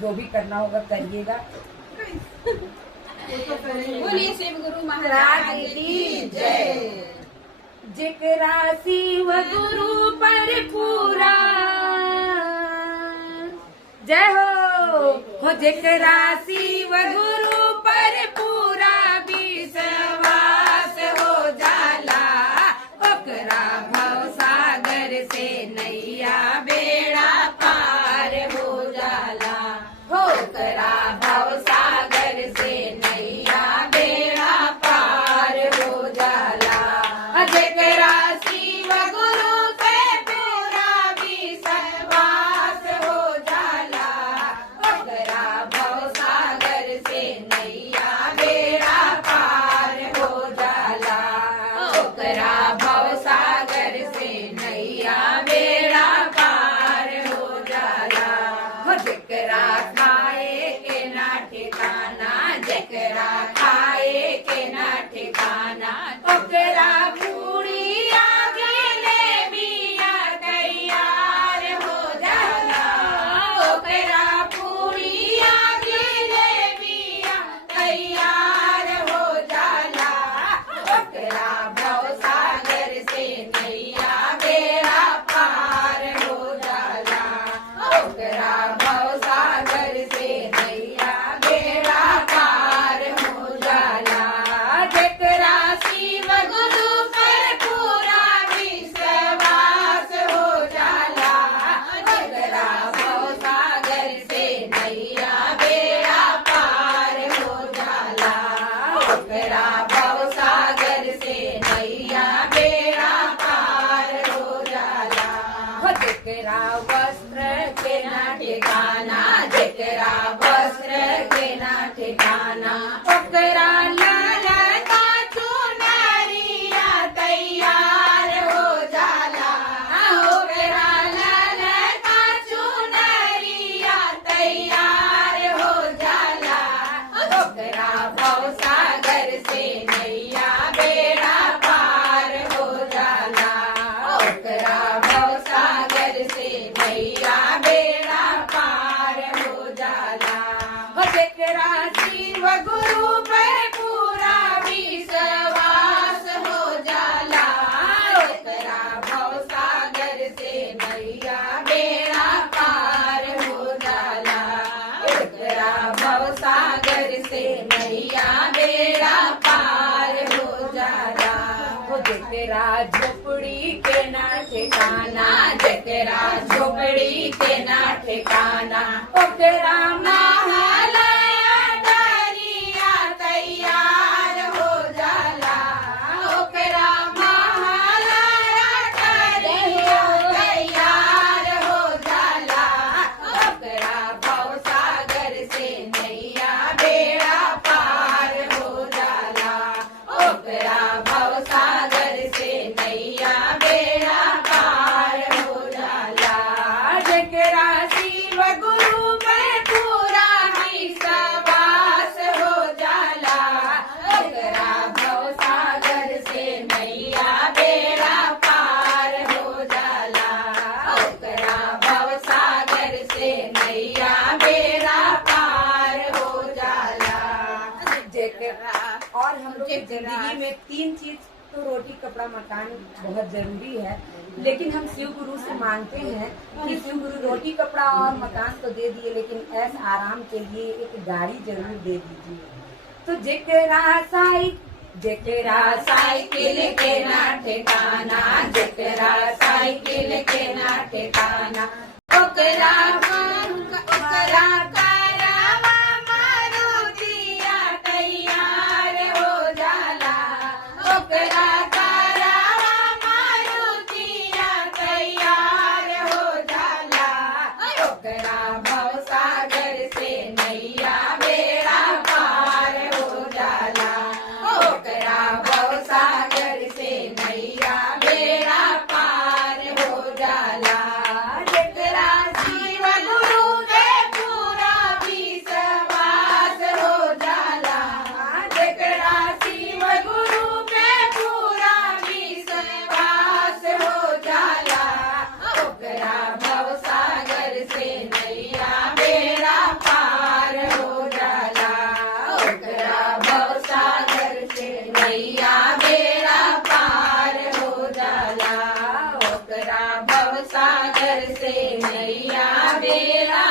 जो भी करना होगा करिएगा। बोलिए शिव गुरु महाराज की जय। जेकरा शिव गुरु पर पूरा जय हो जेकरा शिव गुरु पर पूरा विश्वास हो जाला, ओकरा भव सागर से नैया बेड़ा पार हो जाला, ओकरा भव सागर से नैया बेड़ा पार हो जाला। जेकरा शिव गुरु पे पूरा विश्वास हो जाला, ओकरा भव सागर से नैया बेड़ा पार हो जाला, ओकरा भव सागर से नैया बेड़ा पार हो जाला। जेकरा खाए के ना ठिकाना, जेकरा खाए के ना ठिकाना, ओकरा पूरी आगे ले बिया तैयार हो जाला, ओकरा पूरी आगे ले बिया तैयार हो जाला, ओकरा भव सागर से नैया बेड़ा पार हो जाला, ओकरा भव सागर से नैया बेड़ा पार हो जाला। जेकरा शिव गुरु पर पूरा विश्वास हो जाला, ओकरा भव सागर से नैया बेड़ा पार हो जाला, ओकरा भव सागर से नैया बेड़ा पार हो जाला। जेकरा वस्त्र के ना ठिकाना, जेकरा वस्त्र के ना ठिकाना, ओकरा ललता चुनरिया तैयार हो जाला, ओकरा ललता चुनरिया तैयार हो जाला, ओकरा भव सागर से नैया बेड़ा पार हो जाला, ओकरा भव सागर से नैया बेड़ा पार हो जाला। जेकरा शिव गुरु पर पूरा विश्वास हो जाला, ओकरा भव सागर से नैया बेड़ा पार हो जाला, ओकरा भव सागर से नैया बेड़ा पार हो जाला। जेकरा झोपड़ी के ना ठिकाना, जेकरा झोपड़ी के ना ठिकाना, ओकरा महल अटारिया तैयार हो जाला, ओकरा महल अटारिया तैयार हो जाला, ओकरा भव सागर से नैया बेड़ा पार हो जाला, ओकरा भव सागर से नैया बेड़ा पार हो जाला। जेकरा शिव गुरु पे पूरा विश्वास हो जाला, ओकरा भव सागर से नैया बेड़ा पार हो जाला, ओकरा भव सागर से नैया बेड़ा पार हो जाला। जेकरा और हम लोग की जिंदगी में तीन चीज तो रोटी कपड़ा मकान बहुत जरूरी है, लेकिन हम शिव गुरु से मांगते हैं कि शिव गुरु रोटी कपड़ा और मकान तो दे दिए, लेकिन ऐस आराम के लिए एक गाड़ी जरूर दे दीजिए। तो जेकरा साइकिल के ना ठिकाना, जेकरा साइकिल के ना ठिकाना, ओकरा करावा मारुतिया तैयार हो जाला, ओकरा करावा मारुतिया तैयार हो जाला, ओकरा भव सागर से नैया बेड़ा पार हो जाला, ओकरा भव सागर से नैया बेड़ा पार हो जाला। जेकरा शिव गुरु के नैया बेड़ा पार हो जाला ओकरा भव सागर से नैया बेड़ा